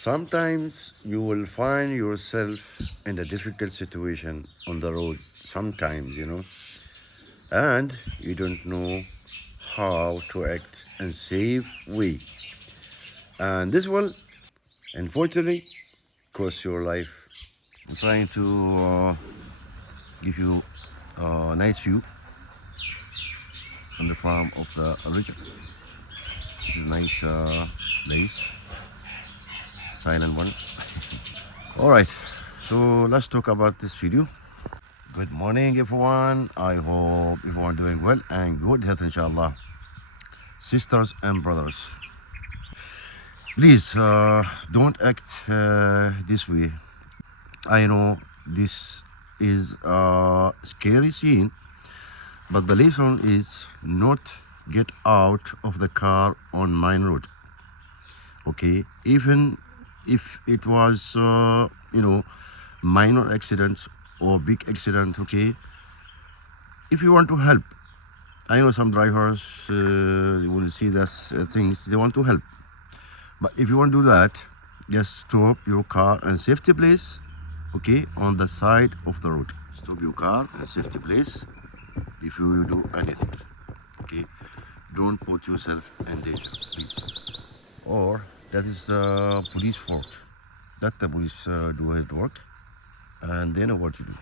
Sometimes you will find yourself in a difficult situation on the road, sometimes, and you don't know how to act and safe way. And this will, unfortunately, cost your life. I'm trying to give you a nice view on the farm of the Richard. This is a nice place, silent one. All right, so let's talk about this video. Good morning, everyone. I hope everyone doing well and good health, inshallah. Sisters and brothers, please don't act this way. I know this is a scary scene, but the lesson is not get out of the car on main road. Okay, even if it was minor accidents or big accident. Okay, if you want to help, I know some drivers will see this things, they want to help. But if you want to do that, just stop your car and safety place, okay, on the side of the road. Stop your car and safety place if you do anything, okay? Don't put yourself in danger, please. Or that is police fault. Let the police do his work and they know what to do.